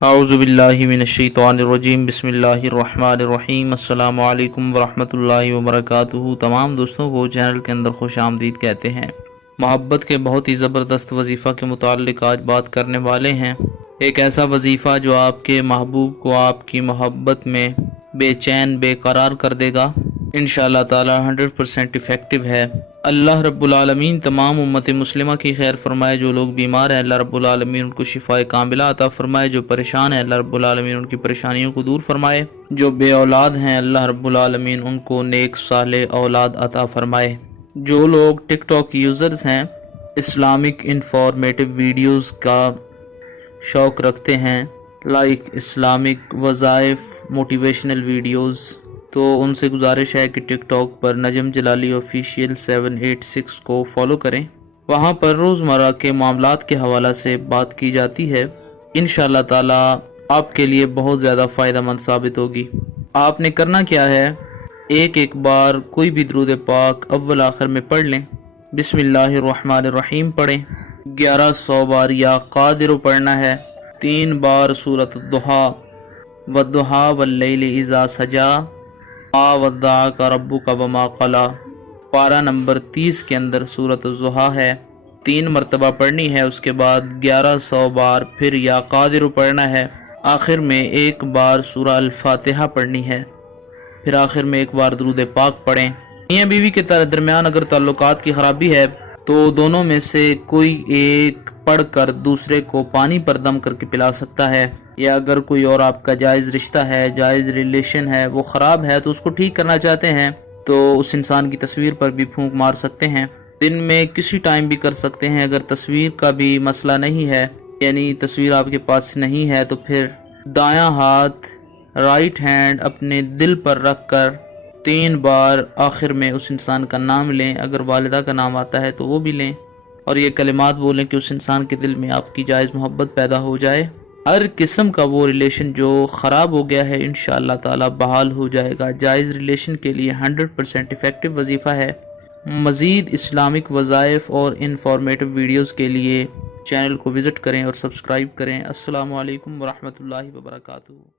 अऊज़ुबिल्लाहि मिनश्शैतानिर्रजीम बिस्मिल्लाहिर्रहमानिर्रहीम अस्सलामु अलैकुम वरहमतुल्लाहि वबरकातुहू। तमाम दोस्तों को चैनल के अंदर खुश आमदीद कहते हैं। मोहब्बत के बहुत ही ज़बरदस्त वजीफ़ा के मुताल्लिक़ आज बात करने वाले हैं। एक ऐसा वजीफ़ा जो आपके महबूब को आपकी मोहब्बत में बेचैन बेकरार कर देगा। इंशाअल्लाह ताला 100% इफ़ेक्टिव है। अल्लाह रब्बुल आलमीन तमाम उम्मत मुस्लिमा की खैर फरमाए। जो लोग बीमार हैं अल्लाह रब्बुल आलमीन उनको शिफाए कामिला अता फरमाए। जो परेशान हैं अल्लाह रब्बुल आलमीन उनकी परेशानियों को दूर फरमाए। जो बे औलाद हैं अल्लाह रब्बुल आलमीन उनको नेक साले औलाद अता फरमाए। जो लोग टिकटॉक यूज़र्स हैं, इस्लामिक इंफॉर्मेटिव वीडियोज़ का शौक़ रखते हैं, लाइक इस्लामिक वज़ाइफ मोटिवेशनल वीडियोज़, तो उनसे गुजारिश है कि टिकटॉक पर नजम जलाली ऑफिशियल 786 को फॉलो करें। वहाँ पर रोज़मर्रा के मामलात के हवाला से बात की जाती है। इंशाअल्लाह ताला आपके लिए बहुत ज़्यादा फ़ायदेमंद साबित होगी। आपने करना क्या है, एक बार कोई भी दुरूद पाक अव्वल आखिर में पढ़ लें। बिस्मिल्लाहिर्रहमानिर्रहीम पढ़ें। 1100 बार या कादिर पढ़ना है। 3 बार सूरत दुहा वद्दुहा वल्लैलि इज़ा सजा वद्दाअक रब्बुका वमा क़ला। पारा नंबर 30 के अंदर सूरत ज़ुहा है। 3 मरतबा पढ़नी है। उसके बाद 1100 बार फिर या कादिर पढ़ना है। आखिर में 1 बार सूरा अल-फातिहा पढ़नी है। फिर आखिर में 1 बार दुरूद पाक पढ़ें। मियाँ बीवी के दरमियान अगर ताल्लुकात की ख़राबी है तो दोनों में से कोई एक पढ़कर दूसरे को पानी पर दम करके पिला सकता है। या अगर कोई और आपका जायज़ रिश्ता है, जायज़ रिलेशन है, वो ख़राब है तो उसको ठीक करना चाहते हैं तो उस इंसान की तस्वीर पर भी फूंक मार सकते हैं। दिन में किसी टाइम भी कर सकते हैं। अगर तस्वीर का भी मसला नहीं है, यानी तस्वीर आपके पास नहीं है, तो फिर दायां हाथ राइट हैंड अपने दिल पर रख कर 3 बार आखिर में उस इंसान का नाम लें। अगर वालिदा का नाम आता है तो वो भी लें और ये कलिमात बोलें कि उस इंसान के दिल में आपकी जायज़ मोहब्बत पैदा हो जाए। हर किस्म का वो रिलेशन जो ख़राब हो गया है इंशाअल्लाह ताला बहाल हो जाएगा। जायज़ रिलेशन के लिए 100% इफ़ेक्टिव वजीफ़ा है। मज़ीद इस्लामिक वज़ाइफ और इंफॉर्मेटिव वीडियोज़ के लिए चैनल को विज़िट करें और सब्सक्राइब करें। अस्सलामु अलैकुम वरहमतुल्लाहि वबरकातुहू।